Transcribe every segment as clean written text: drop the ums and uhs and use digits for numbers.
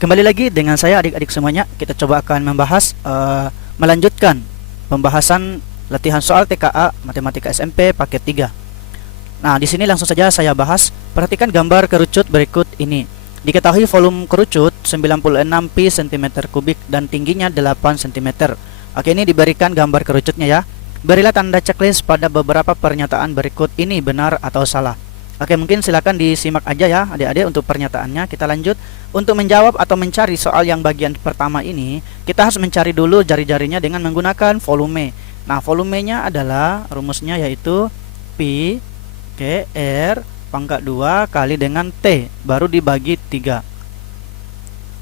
Kembali lagi dengan saya adik-adik semuanya. Kita coba akan membahas melanjutkan pembahasan latihan soal TKA Matematika SMP paket 3. Nah, di sini langsung saja saya bahas. Perhatikan gambar kerucut berikut ini. Diketahui volume kerucut 96 pi cm kubik dan tingginya 8 cm. Oke, ini diberikan gambar kerucutnya ya. Berilah tanda checklist pada beberapa pernyataan berikut ini, benar atau salah. Oke, mungkin silakan disimak aja ya adik-adik untuk pernyataannya. Kita lanjut. Untuk menjawab atau mencari soal yang bagian pertama ini, kita harus mencari dulu jari-jarinya dengan menggunakan volume. Nah, volumenya adalah rumusnya yaitu pi R pangkat 2 kali dengan T baru dibagi 3.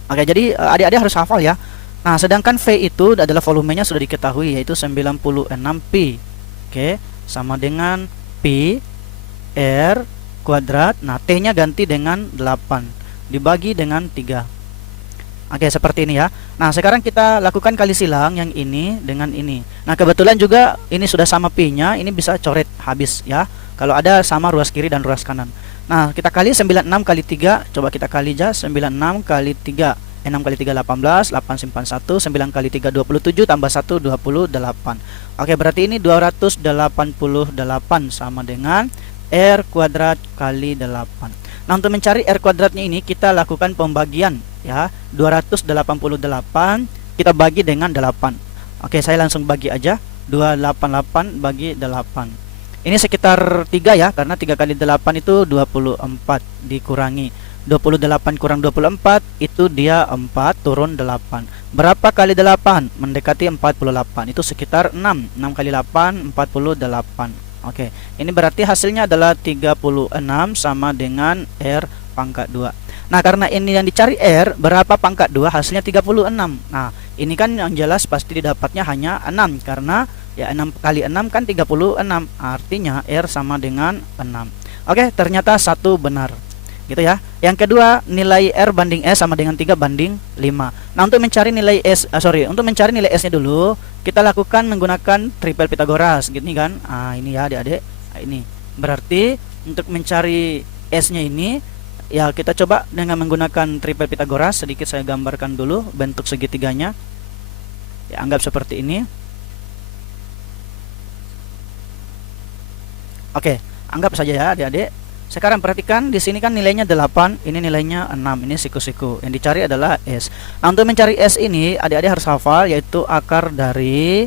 Oke, jadi adik-adik harus hafal ya. Nah, sedangkan V itu adalah volumenya sudah diketahui yaitu 96 pi. Oke, sama dengan pi R kuadrat. Nah, T-nya ganti dengan 8 dibagi dengan 3. Oke, seperti ini ya. Nah, sekarang kita lakukan kali silang yang ini dengan ini. Nah, kebetulan juga ini sudah sama pi-nya, ini bisa coret habis ya. Kalau ada sama ruas kiri dan ruas kanan. Nah, kita kali 96 kali 3, coba kita kali aja. 96 kali 3, 6 kali 3 18, 8 simpan 1, 9 kali 3 27 tambah 1 28. Oke, berarti ini 288 sama dengan R kuadrat kali 8. Nah, untuk mencari R kuadratnya ini kita lakukan pembagian ya. 288 kita bagi dengan 8. Oke, saya langsung bagi aja. 288 bagi 8. Ini sekitar 3 ya, karena 3 kali 8 itu 24 dikurangi 28 kurang 24 itu dia 4 turun 8. Berapa kali 8? Mendekati 48. Itu sekitar 6. 6 kali 8 48. Oke, ini berarti hasilnya adalah 36 sama dengan R pangkat 2. Nah, karena ini yang dicari R, berapa pangkat 2? Hasilnya 36. Nah, ini kan yang jelas pasti didapatnya hanya 6. Karena ya 6 kali 6 kan 36. Artinya R sama dengan 6. Oke, ternyata satu benar. Gitu ya. Yang kedua, nilai R banding S sama dengan 3 banding 5. Nah, untuk mencari nilai untuk mencari nilai S-nya dulu, kita lakukan menggunakan triple Pythagoras, gini kan? Ini ya adik-adik. Ini. Berarti untuk mencari S-nya ini, ya kita coba dengan menggunakan triple Pythagoras. Sedikit saya gambarkan dulu bentuk segitiganya. Ya, anggap seperti ini. Oke, anggap saja ya adik-adik. Sekarang perhatikan di sini kan nilainya 8, ini nilainya 6, ini siku-siku. Yang dicari adalah S. Nah, untuk mencari S ini adik-adik harus hafal yaitu akar dari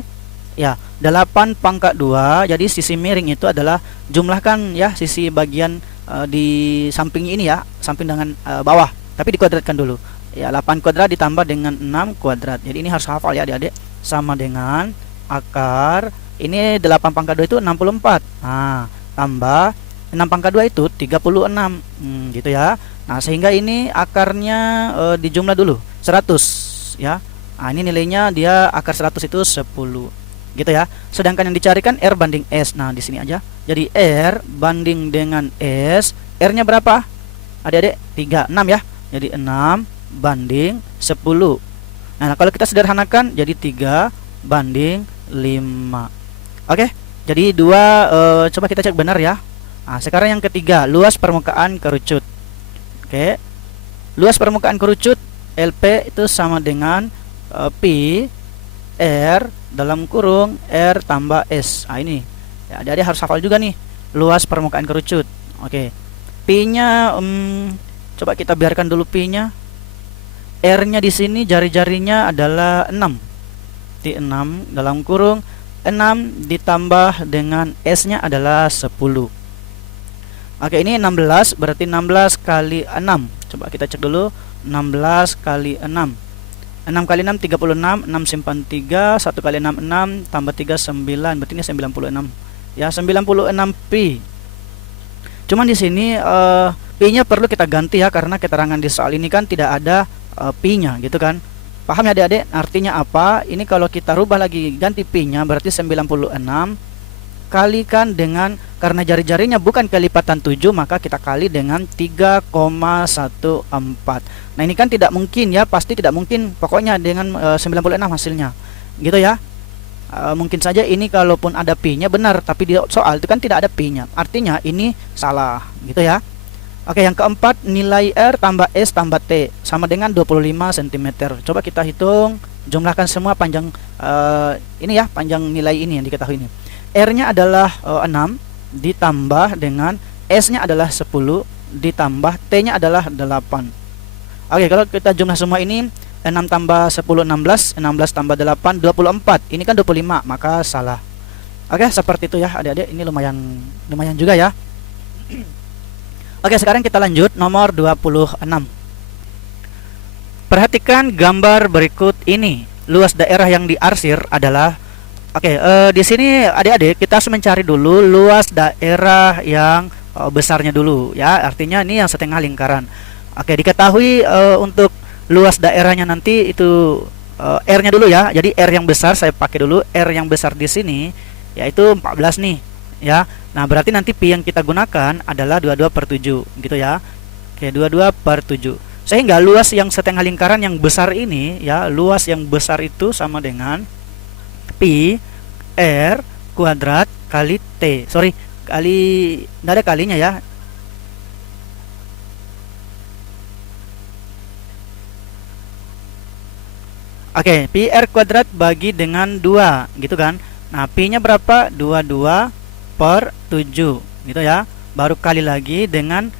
ya 8 pangkat 2. Jadi sisi miring itu adalah jumlahkan ya sisi bagian di samping ini ya, samping dengan bawah. Tapi dikuadratkan dulu. Ya, 8 kuadrat ditambah dengan 6 kuadrat. Jadi ini harus hafal ya adik-adik. Sama dengan akar ini 8 pangkat 2 itu 64. Nah, tambah 6 pangkat 2 itu 36. Gitu ya. Nah, sehingga ini akarnya dijumlah dulu 100 ya. Nah, ini nilainya dia akar 100 itu 10. Gitu ya. Sedangkan yang dicarikan R banding S. Nah, di sini aja. Jadi R banding dengan S, R-nya berapa? Adik-adik 3, 6 ya. Jadi 6 banding 10. Nah, kalau kita sederhanakan jadi 3 banding 5. Oke. Jadi 2 coba kita cek benar ya. Nah, sekarang yang ketiga, luas permukaan kerucut. Oke. Luas permukaan kerucut LP itu sama dengan pi R dalam kurung R tambah S. Nah, ini. Ya, adik-adik harus hafal juga nih. Luas permukaan kerucut. Oke. Pi-nya coba kita biarkan dulu pi-nya. R-nya di sini jari-jarinya adalah 6. Di 6 dalam kurung 6 ditambah dengan S-nya adalah 10. Oke, ini 16, berarti 16 kali 6. Coba kita cek dulu. 16 kali 6. 6 kali 6, 36. 6 simpan 3. 1 kali 6, 6. Tambah 3, 9. Berarti ini 96. Ya, 96 pi. Cuman di sini pi-nya perlu kita ganti ya. Karena keterangan di soal ini kan tidak ada pi-nya gitu kan. Paham ya adik-adik? Artinya apa? Ini kalau kita rubah lagi ganti pi-nya berarti 96 kalikan dengan, karena jari-jarinya bukan kelipatan 7, maka kita kali dengan 3,14. Nah, ini kan tidak mungkin ya, pasti tidak mungkin. Pokoknya dengan 96 hasilnya. Gitu ya. Mungkin saja ini kalaupun ada pi-nya benar, tapi di soal itu kan tidak ada pi-nya. Artinya ini salah, gitu ya. Oke, yang keempat, nilai R tambah S tambah T sama dengan 25 cm. Coba kita hitung, jumlahkan semua panjang ini ya, panjang nilai ini yang diketahui ini. R-nya adalah 6 ditambah dengan S-nya adalah 10 ditambah T-nya adalah 8. Oke, kalau kita jumlah semua ini 6 tambah 10 16, 16 tambah 8 24. Ini kan 25, maka salah. Oke, seperti itu ya adik-adik. Ini lumayan juga ya. Oke, sekarang kita lanjut nomor 26. Perhatikan gambar berikut ini. Luas daerah yang diarsir adalah di sini adik-adik kita harus mencari dulu luas daerah yang besarnya dulu ya. Artinya ini yang setengah lingkaran. Oke, diketahui untuk luas daerahnya nanti itu R-nya dulu ya. Jadi R yang besar saya pakai dulu. R yang besar di sini yaitu 14 nih ya. Nah, berarti nanti pi yang kita gunakan adalah 22/7 gitu ya. Oke, 22/7. Sehingga luas yang setengah lingkaran yang besar ini ya, luas yang besar itu sama dengan pi R kuadrat kali T. Sorry, tidak ada kalinya ya. Oke, pi R kuadrat bagi dengan 2 gitu kan. Nah, pi-nya berapa? 22/7 gitu ya. Baru kali lagi dengan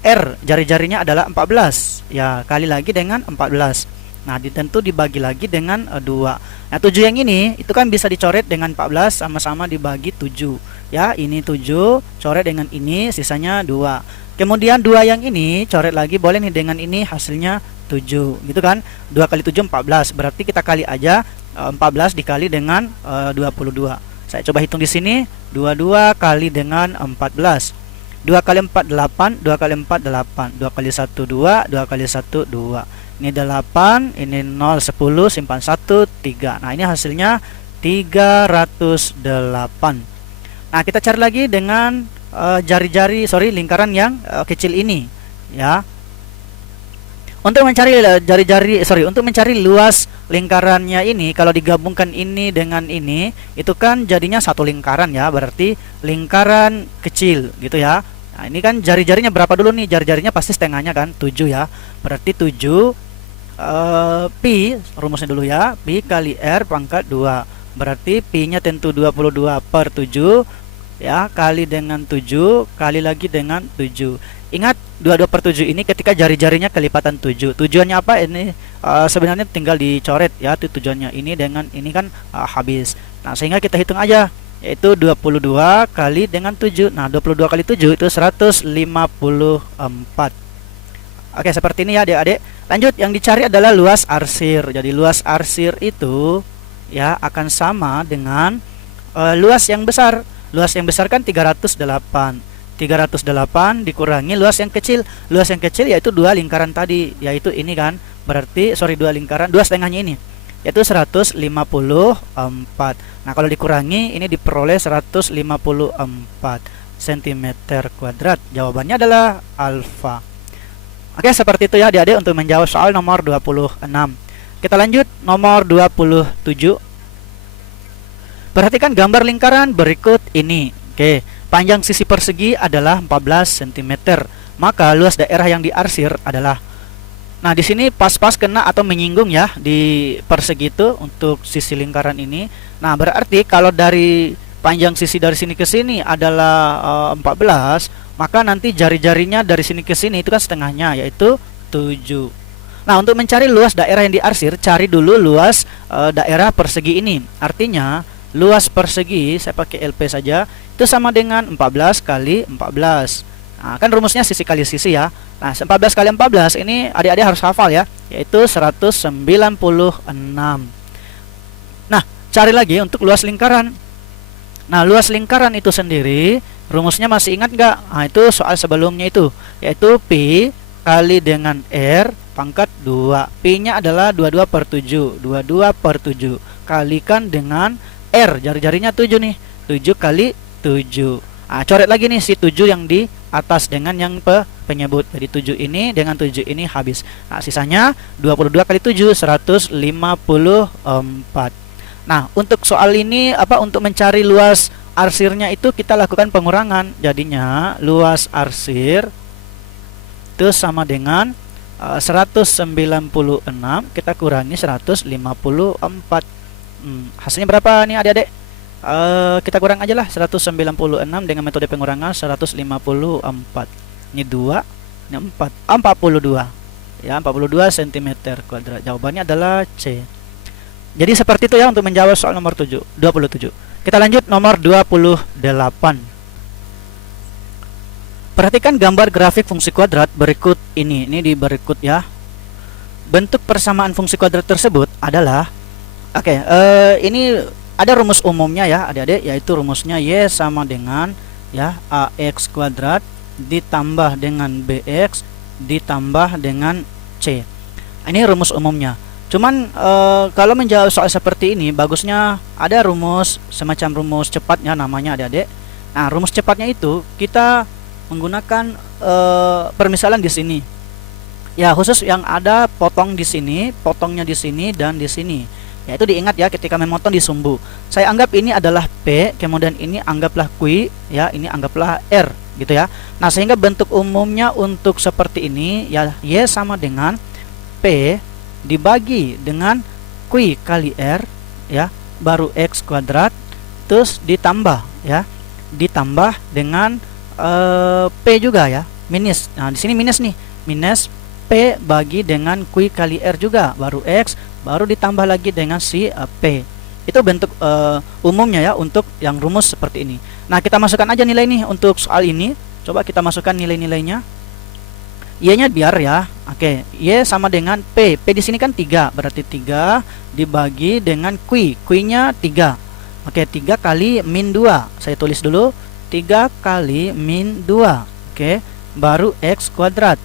R, jari-jarinya adalah 14 ya, kali lagi dengan 14. Nah, tentu dibagi lagi dengan 2. Nah, 7 yang ini itu kan bisa dicoret dengan 14 sama-sama dibagi 7 ya. Ini 7 coret dengan ini, sisanya 2. Kemudian 2 yang ini coret lagi boleh nih dengan ini, hasilnya 7 gitu kan. 2 kali 7 14. Berarti kita kali aja 14 dikali dengan 22. Saya coba hitung di sini. 22 kali dengan 14. 2 kali 4 8, 2 kali 4 8, 2 kali 1 2, 2 kali 1 2. Ini 8, ini 0 10, simpan 1 3. Nah, ini hasilnya 308. Nah, kita cari lagi dengan lingkaran yang kecil ini ya. Untuk mencari luas lingkarannya ini, kalau digabungkan ini dengan ini, itu kan jadinya satu lingkaran ya, berarti lingkaran kecil gitu ya. Nah, ini kan jari-jarinya berapa dulu nih? Jari-jarinya pasti setengahnya kan, 7 ya. Berarti 7 pi, rumusnya dulu ya, pi kali R pangkat 2. Berarti pi-nya tentu 22/7 ya, kali dengan 7, kali lagi dengan 7. Ingat 22/7 ini ketika jari-jarinya kelipatan 7. Tujuannya apa ini? Sebenarnya tinggal dicoret ya, tujuannya ini dengan ini kan habis. Nah, sehingga kita hitung aja, yaitu 22 kali dengan 7. Nah, 22 kali 7 itu 154. Oke, seperti ini ya adik-adik. Lanjut, yang dicari adalah luas arsir. Jadi luas arsir itu ya akan sama dengan luas yang besar. Luas yang besar kan 308. 308 dikurangi luas yang kecil. Luas yang kecil yaitu 2 lingkaran tadi, yaitu ini kan. Berarti 2 lingkaran, 2 setengahnya ini, yaitu 154. Nah, kalau dikurangi ini diperoleh 154 cm kuadrat. Jawabannya adalah alfa. Oke, seperti itu ya adik-adik untuk menjawab soal nomor 26. Kita lanjut nomor 27. Perhatikan gambar lingkaran berikut ini. Oke, panjang sisi persegi adalah 14 cm. Maka luas daerah yang diarsir adalah. Nah, di sini pas-pas kena atau menyinggung ya di persegi itu untuk sisi lingkaran ini. Nah, berarti kalau dari panjang sisi dari sini ke sini adalah 14, maka nanti jari-jarinya dari sini ke sini itu kan setengahnya, yaitu 7. Nah, untuk mencari luas daerah yang diarsir, cari dulu luas daerah persegi ini. Artinya luas persegi, saya pakai LP saja, itu sama dengan 14 kali 14. Nah, kan rumusnya sisi kali sisi ya. Nah, 14 kali 14 ini adik-adik harus hafal ya, yaitu 196. Nah, cari lagi untuk luas lingkaran. Nah, luas lingkaran itu sendiri, rumusnya masih ingat nggak? Nah, itu soal sebelumnya itu, yaitu pi kali dengan R pangkat 2. Pi-nya adalah 22/7. 22/7 kalikan dengan R, jari-jarinya 7 nih, 7 kali 7. Nah, coret lagi nih si 7 yang di atas dengan yang penyebut. Jadi 7 ini dengan 7 ini habis. Nah, sisanya 22 kali 7, 154. Nah, untuk soal ini untuk mencari luas arsirnya itu kita lakukan pengurangan. Jadinya luas arsir itu sama dengan 196 kita kurangi 154. Hasilnya berapa nih adik-adik? Kita kurang aja lah 196 dengan metode pengurangan 154. Ini 2, ini 4, 42 ya, 42 cm kuadrat. Jawabannya adalah C. Jadi seperti itu ya untuk menjawab soal nomor 27. Kita lanjut nomor 28. Perhatikan gambar grafik fungsi kuadrat berikut ini. Ini di berikut ya. Bentuk persamaan fungsi kuadrat tersebut adalah ini ada rumus umumnya ya adik-adik, yaitu rumusnya Y sama dengan ya AX kuadrat ditambah dengan BX ditambah dengan C. Ini rumus umumnya. Cuman kalau menjawab soal seperti ini bagusnya ada rumus semacam rumus cepatnya namanya adik-adik. Nah, rumus cepatnya itu kita menggunakan permisalan di sini. Ya, khusus yang ada potong di sini, potongnya di sini dan di sini. Ya, itu diingat ya ketika memotong di sumbu. Saya anggap ini adalah P, kemudian ini anggaplah Q, ya, ini anggaplah R, gitu ya. Nah, sehingga bentuk umumnya untuk seperti ini ya Y sama dengan P dibagi dengan Q kali R, ya, baru X kuadrat, terus ditambah ya, ditambah dengan P juga ya, minus. Nah, di sini minus nih, minus P bagi dengan Q kali R juga, baru X, baru ditambah lagi dengan si P. Itu bentuk umumnya ya untuk yang rumus seperti ini. Nah, kita masukkan aja nilai nih untuk soal ini. Coba kita masukkan nilai-nilainya. Y-nya biar ya. Y sama dengan P. P di sini kan 3, berarti 3 dibagi dengan Q. Q-nya 3. 3 kali min 2. Saya tulis dulu. 3 kali min 2. Baru X kuadrat.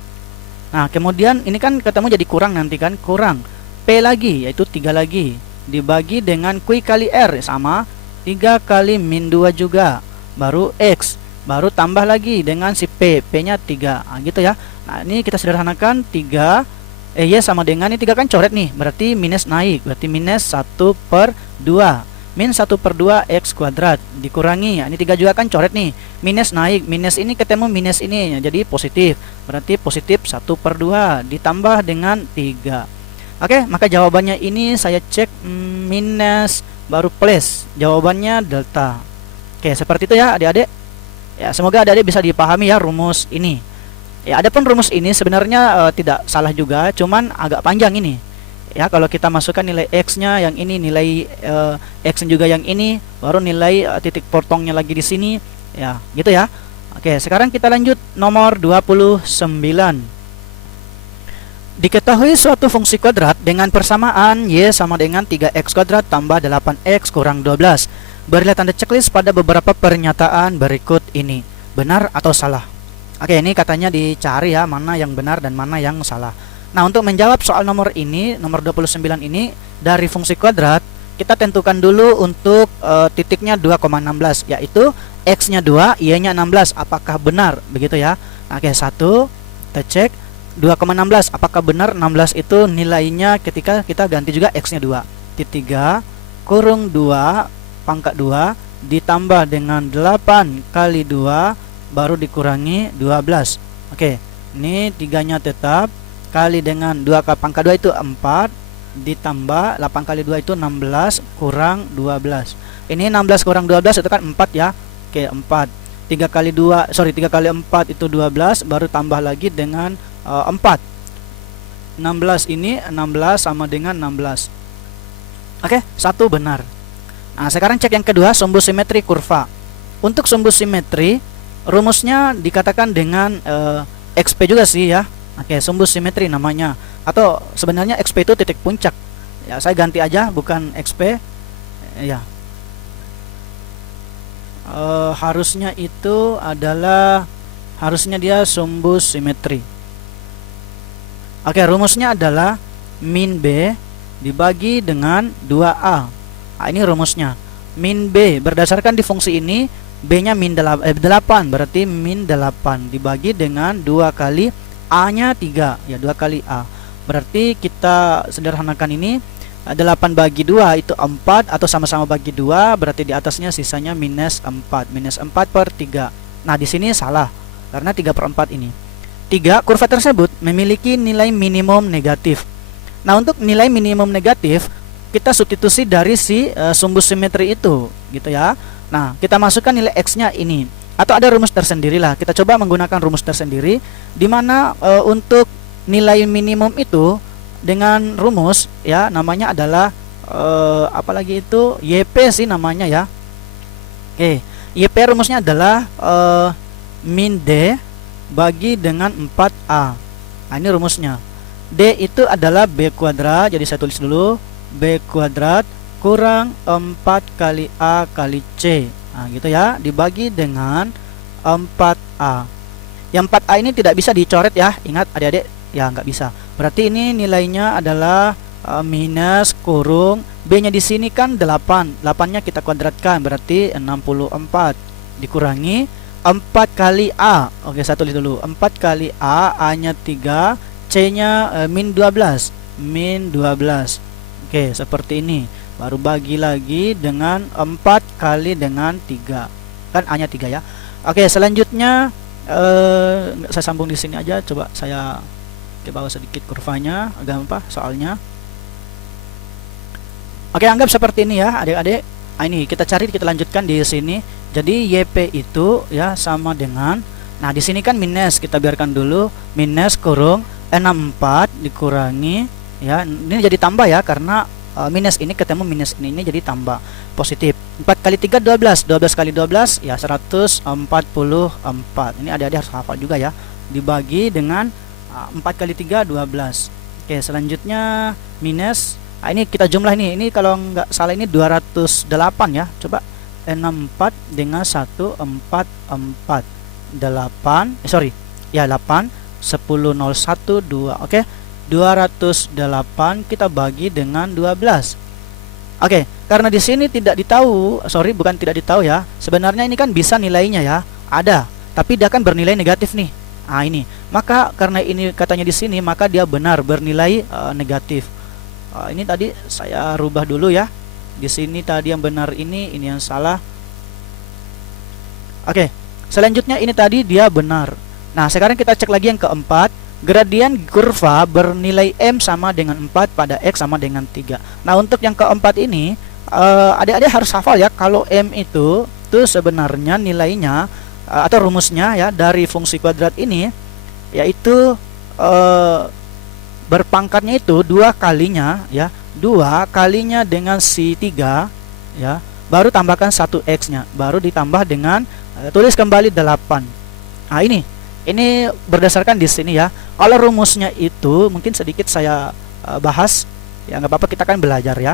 Nah, kemudian ini kan ketemu jadi kurang nanti kan, kurang P lagi, yaitu 3 lagi, dibagi dengan Q kali R, sama 3 kali min 2 juga, baru X, baru tambah lagi dengan si P, P nya 3. Nah, gitu ya. Nah, ini kita sederhanakan 3, Y sama dengan, ini 3 kan coret nih, berarti minus naik, berarti minus 1/2, min 1/2 X kuadrat, dikurangi, ini 3 juga kan coret nih, minus naik, minus ini ketemu minus ini, jadi positif, berarti positif 1/2 ditambah dengan 3. Maka jawabannya ini saya cek minus baru plus, jawabannya delta. Seperti itu ya adik-adik. Ya, semoga adik-adik bisa dipahami ya rumus ini. Ya, adapun rumus ini sebenarnya tidak salah juga, cuman agak panjang ini. Ya, kalau kita masukkan nilai X-nya yang ini, nilai X juga yang ini, baru nilai titik potongnya lagi di sini, ya, gitu ya. Sekarang kita lanjut nomor 29. Diketahui suatu fungsi kuadrat dengan persamaan Y sama dengan 3X kuadrat tambah 8X kurang 12. Berilah tanda checklist pada beberapa pernyataan berikut ini. Benar atau salah? Ini katanya dicari ya, mana yang benar dan mana yang salah. Nah, untuk menjawab soal nomor ini, nomor 29 ini, dari fungsi kuadrat, kita tentukan dulu untuk titiknya 2,16, yaitu X-nya 2, Y-nya 16. Apakah benar? Begitu ya. 1, kita cek. 2,16 apakah benar 16 itu nilainya ketika kita ganti juga X-nya 2. 3 kurung 2 pangkat 2 ditambah dengan 8 kali 2 baru dikurangi 12. Ini 3-nya tetap, kali dengan 2 kali pangkat 2 itu 4, ditambah 8 kali 2 itu 16 kurang 12. Ini 16 kurang 12 itu kan 4 ya. 4. 3 kali 4 itu 12, baru tambah lagi dengan 4. 16 ini 16 sama dengan 16. 1 benar. Nah, sekarang cek yang kedua, sumbu simetri kurva. Untuk sumbu simetri rumusnya dikatakan dengan XP juga sih ya. Sumbu simetri namanya, atau sebenarnya XP itu titik puncak. Ya, saya ganti aja bukan XP. Ya. Harusnya itu adalah, harusnya dia sumbu simetri. Rumusnya adalah min B dibagi dengan 2A. Ini rumusnya. Min B berdasarkan di fungsi ini, B-nya min 8, berarti min 8 dibagi dengan 2 kali A-nya 3, ya 2 kali A. Berarti kita sederhanakan ini, 8 bagi 2 itu 4, atau sama-sama bagi 2, berarti di atasnya sisanya minus 4. Minus 4/3. Nah, di sini salah karena 3/4 ini. 3, kurva tersebut memiliki nilai minimum negatif. Nah, untuk nilai minimum negatif kita substitusi dari si sumbu simetri itu, gitu ya. Nah, kita masukkan nilai x-nya ini, atau ada rumus tersendiri lah. Kita coba menggunakan rumus tersendiri, di mana untuk nilai minimum itu dengan rumus ya namanya adalah apalagi itu YP sih namanya ya. Oke, YP rumusnya adalah min D bagi dengan 4A. Nah, ini rumusnya. D itu adalah B kuadrat, jadi saya tulis dulu B kuadrat kurang 4 kali A kali C. Nah, gitu ya, dibagi dengan 4A. Yang 4A ini tidak bisa dicoret ya, ingat adik-adik, ya nggak bisa. Berarti ini nilainya adalah minus kurung B nya di sini kan 8. 8-nya kita kuadratkan, berarti 64 dikurangi 4 kali A. Oke, saya tulis dulu 4 kali A, A nya 3, C nya min 12. Min 12. Oke, seperti ini. Baru bagi lagi dengan 4 kali dengan 3. Kan A nya 3 ya. Oke, selanjutnya saya sambung di sini aja. Coba saya ke bawah sedikit kurvanya, agak apa soalnya. Oke, anggap seperti ini ya adik-adik. Nah, ini kita cari, kita lanjutkan di sini. Jadi YP itu ya sama dengan, nah di sini kan minus, kita biarkan dulu minus kurung 64 dikurangi ya, ini jadi tambah ya karena minus ini ketemu minus ini jadi tambah positif. 4 kali 3 12, 12 kali 12 ya 144. Ini adik-adik harus hafal juga ya. Dibagi dengan 4 kali 3 12. Oke, selanjutnya minus. Nah, ini kita jumlah ini kalau nggak salah ini 208 ya. Coba 64 dengan 144 8 ya 8 10 0 1 2. Oke, 208 kita bagi dengan 12. Oke, karena di sini tidak ditahu, bukan tidak ditahu ya. Sebenarnya ini kan bisa nilainya ya, ada, tapi dia kan bernilai negatif nih. Nah, ini. Maka karena ini katanya di sini, maka dia benar bernilai negatif. Ini tadi saya rubah dulu ya. Di sini tadi yang benar ini yang salah. Oke, selanjutnya ini tadi dia benar. Nah, sekarang kita cek lagi yang keempat. Gradien kurva bernilai M sama dengan 4 pada X sama dengan 3. Nah, untuk yang keempat ini adik-adik harus hafal ya. Kalau M itu sebenarnya nilainya atau rumusnya ya dari fungsi kuadrat ini, yaitu berpangkatnya itu 2 kalinya ya, 2 kalinya dengan si 3 ya, baru tambahkan 1x nya, baru ditambah dengan tulis kembali 8. Nah, ini berdasarkan di sini ya. Kalau rumusnya itu mungkin sedikit saya bahas ya, nggak apa-apa, kita kan belajar ya.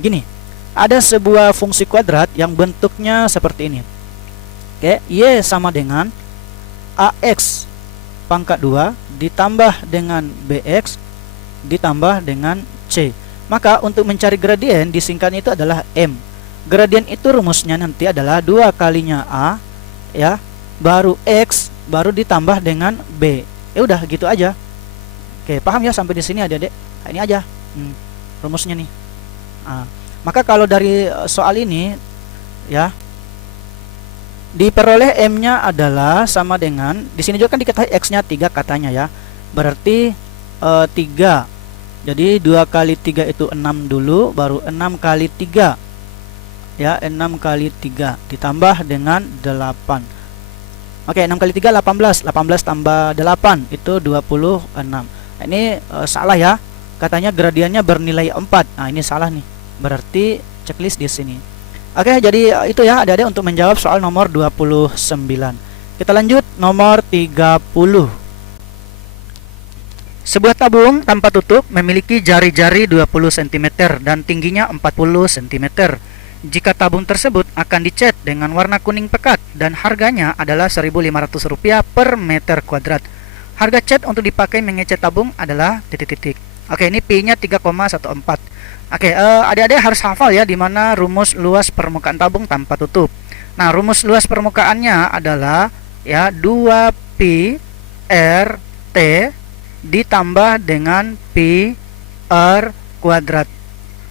Gini, ada sebuah fungsi kuadrat yang bentuknya seperti ini. Oke, Y sama dengan AX pangkat 2 ditambah dengan BX ditambah dengan C. Maka untuk mencari gradien disingkatnya itu adalah M. Gradien itu rumusnya nanti adalah 2 kalinya A ya, baru X, baru ditambah dengan B. Ya udah gitu aja. Oke, paham ya sampai di sini adik-adik? Nah, ini aja rumusnya nih. Nah, maka kalau dari soal ini ya, diperoleh M-nya adalah sama dengan, di sini juga kan diketahui X-nya 3 katanya ya. Berarti 3. Jadi 2 kali 3 itu 6 dulu, baru 6 kali 3 ya, 6 kali 3 ditambah dengan 8. Oke, 6 kali 3 18, 18 tambah 8 itu 26. Nah, ini salah ya, katanya gradiennya bernilai 4. Nah, ini salah nih, berarti checklist di sini. Oke, jadi itu ya adik-adik untuk menjawab soal nomor 29. Kita lanjut nomor 30. Sebuah tabung tanpa tutup memiliki jari-jari 20 cm dan tingginya 40 cm. Jika tabung tersebut akan dicat dengan warna kuning pekat dan harganya adalah Rp1.500 per meter kuadrat. Harga cat untuk dipakai mengecat tabung adalah titik-titik. Oke, ini P-nya 3,14. Oke, adik-adik harus hafal ya di mana rumus luas permukaan tabung tanpa tutup. Nah, rumus luas permukaannya adalah ya 2pi R T ditambah dengan pi R kuadrat.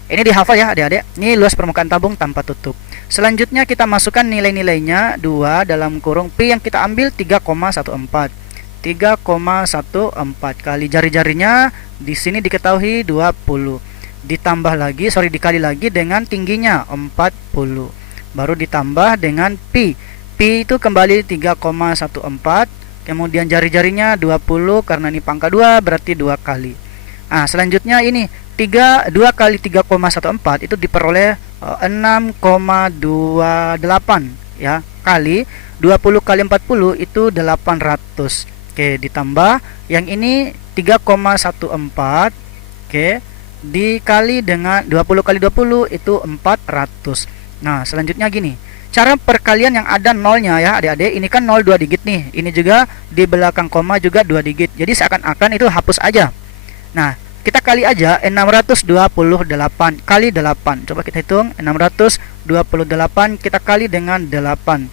Ini dihafal ya adik-adik. Ini luas permukaan tabung tanpa tutup. Selanjutnya kita masukkan nilai-nilainya 2 dalam kurung pi yang kita ambil 3,14. 3,14 kali jari-jarinya di sini diketahui 20. Ditambah lagi, dikali lagi dengan tingginya 40. Baru ditambah dengan pi. Pi itu kembali 3,14. Kemudian jari-jarinya 20 karena ini pangkat 2 berarti 2 kali. Nah, selanjutnya ini 2 kali 3,14 itu diperoleh 6,28 ya, kali 20 kali 40 itu 800. Oke, ditambah yang ini 3,14. Oke, dikali dengan 20 kali 20 itu 400. Nah, selanjutnya gini. Cara perkalian yang ada nolnya ya adik-adik, ini kan 0 2 digit nih. Ini juga di belakang koma juga 2 digit. Jadi seakan-akan itu hapus aja. Nah, kita kali aja 628 kali 8. Coba kita hitung 628 kita kali dengan 8.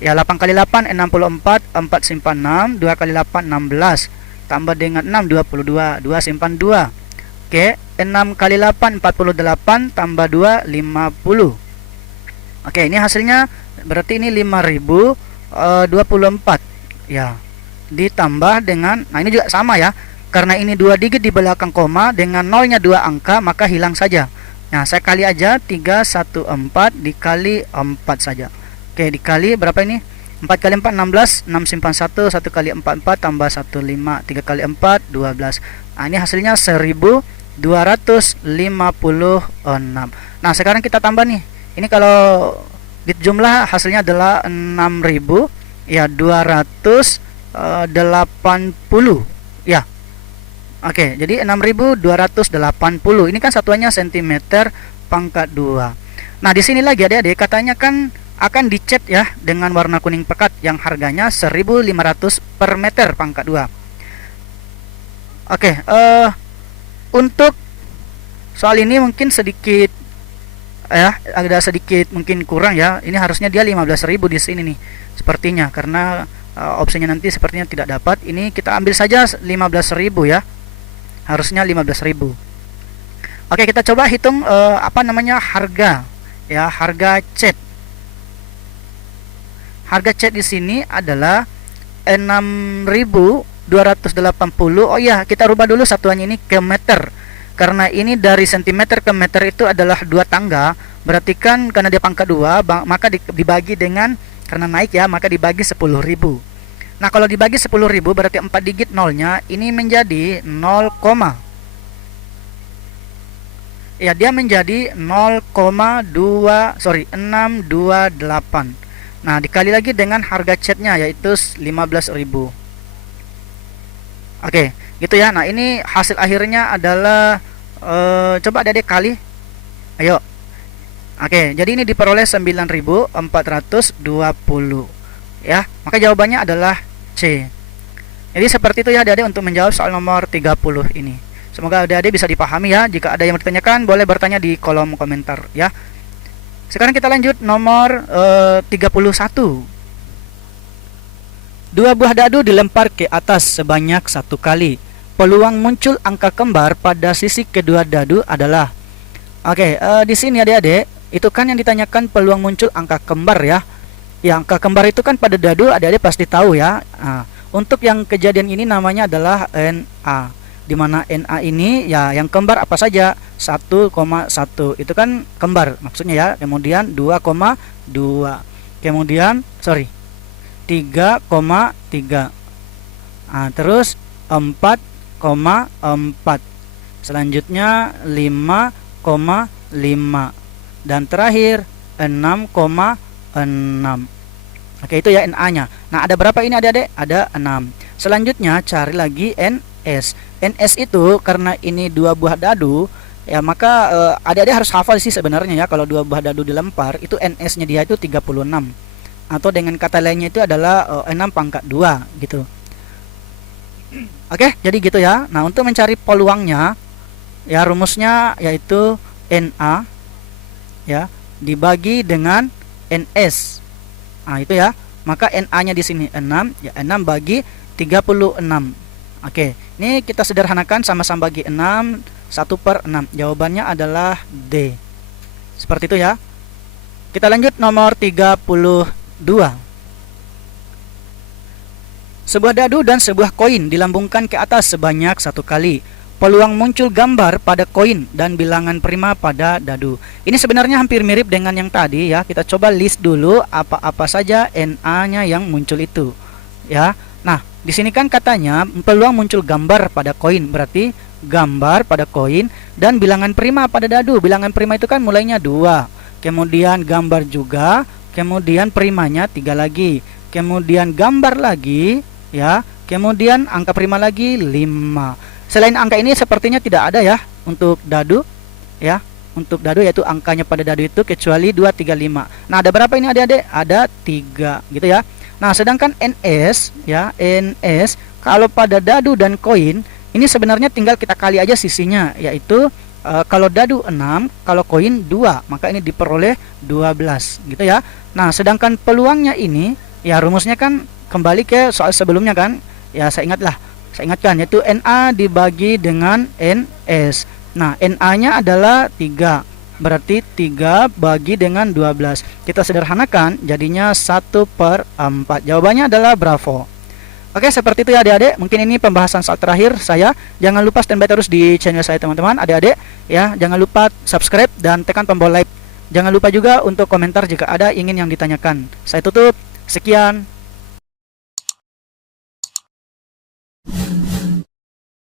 Ya, 8 kali 8 64, 4 simpan 6, 2 kali 8 16. Tambah dengan 6 22, 2 simpan 2. Oke, 6 kali 8 48 tambah 2 50. Oke, ini hasilnya berarti ini 5024 ya. Ditambah dengan, nah ini juga sama ya. Karena ini 2 digit di belakang koma dengan nolnya 2 angka, maka hilang saja. Nah, saya kali aja 314 dikali 4 saja. Oke, dikali berapa ini? 4 kali 4 16, 6 simpan 1, 1 kali 4 4 tambah 1 5, 3 kali 4 12. Nah, ini hasilnya 1256. Nah, sekarang kita tambah nih. Ini kalau dijumlah hasilnya adalah 6000 ya 280 ya. Oke, jadi 6280. Ini kan satuannya cm pangkat 2. Nah, di sini lagi adik-adik katanya kan akan dicat ya dengan warna kuning pekat yang harganya 1500 per meter pangkat 2. Oke, untuk soal ini mungkin sedikit ya, ada sedikit mungkin kurang ya. Ini harusnya dia 15.000 di sini nih. Sepertinya karena opsinya nanti sepertinya tidak dapat. Ini kita ambil saja 15.000 ya. Harusnya 15.000. Oke, kita coba hitung harga ya, harga cat. Harga cat di sini adalah 6.280. Oh ya, kita rubah dulu satuannya ini ke meter. Karena ini dari cm ke meter itu adalah 2 tangga. Berarti kan karena dia pangkat 2, maka dibagi dengan, karena naik ya, maka dibagi 10.000. Nah, kalau dibagi 10.000 berarti 4 digit nolnya ini menjadi 0, ya, dia menjadi 628. Nah, dikali lagi dengan harga catnya yaitu 15.000. Oke, gitu ya. Nah, ini hasil akhirnya adalah coba adik-adik kali. Ayo. Oke, jadi ini diperoleh 9420 ya. Maka jawabannya adalah C. Jadi seperti itu ya adik-adik untuk menjawab soal nomor 30 ini. Semoga adik-adik bisa dipahami ya. Jika ada yang bertanyakan boleh bertanya di kolom komentar ya. Sekarang kita lanjut nomor 31. 2 buah dadu dilempar ke atas sebanyak 1 kali. Peluang muncul angka kembar pada sisi kedua dadu adalah. Oke, di sini adik-adik, itu kan yang ditanyakan peluang muncul angka kembar ya. Ya, angka kembar itu kan pada dadu adik-adik pasti tahu ya. Nah, untuk yang kejadian ini namanya adalah NA. Di mana NA ini ya yang kembar apa saja? 1,1 itu kan kembar maksudnya ya. Kemudian 2,2. Kemudian 3,3. Nah, terus 4,4. Selanjutnya 5,5 dan terakhir 6,6. Oke, itu ya NA-nya. Nah, ada berapa ini adik-adik? Ada 6. Selanjutnya cari lagi NS. NS itu karena ini 2 buah dadu ya, maka adik-adik harus hafal sih sebenarnya ya. Kalau 2 buah dadu dilempar itu NS-nya dia itu 36. Atau dengan kata lainnya itu adalah 6 pangkat 2 gitu. Oke, jadi gitu ya. Nah, untuk mencari peluangnya ya rumusnya yaitu NA ya dibagi dengan NS. Nah, itu ya. Maka NA-nya di sini 6 ya, 6 bagi 36. Oke, ini kita sederhanakan sama-sama bagi 6, 1/6. Jawabannya adalah D. Seperti itu ya. Kita lanjut nomor 32. Sebuah dadu dan sebuah koin dilambungkan ke atas sebanyak 1 kali. Peluang muncul gambar pada koin dan bilangan prima pada dadu. Ini sebenarnya hampir mirip dengan yang tadi ya. Kita coba list dulu apa-apa saja NA-nya yang muncul itu. Ya. Nah, di sini kan katanya peluang muncul gambar pada koin, berarti gambar pada koin dan bilangan prima pada dadu. Bilangan prima itu kan mulainya 2. Kemudian gambar juga, kemudian primanya 3 lagi. Kemudian gambar lagi, ya. Kemudian angka prima lagi 5. Selain angka ini sepertinya tidak ada ya untuk dadu, ya. Untuk dadu yaitu angkanya pada dadu itu kecuali 2, 3, 5. Nah, ada berapa ini adik-adik? Ada 3 gitu ya. Nah, sedangkan NS ya, NS kalau pada dadu dan koin ini sebenarnya tinggal kita kali aja sisinya, yaitu kalau dadu 6, kalau koin 2, maka ini diperoleh 12 gitu ya. Nah, sedangkan peluangnya ini ya rumusnya kan kembali ke soal sebelumnya kan. Ya, saya ingatkan yaitu NA dibagi dengan NS. Nah, NA-nya adalah 3. Berarti 3 bagi dengan 12. Kita sederhanakan jadinya 1/4. Jawabannya adalah bravo. Oke, seperti itu ya adik-adik. Mungkin ini pembahasan soal terakhir saya. Jangan lupa standby terus di channel saya teman-teman, adik-adik. Ya, jangan lupa subscribe dan tekan tombol like. Jangan lupa juga untuk komentar jika ada ingin yang ditanyakan. Saya tutup. Sekian.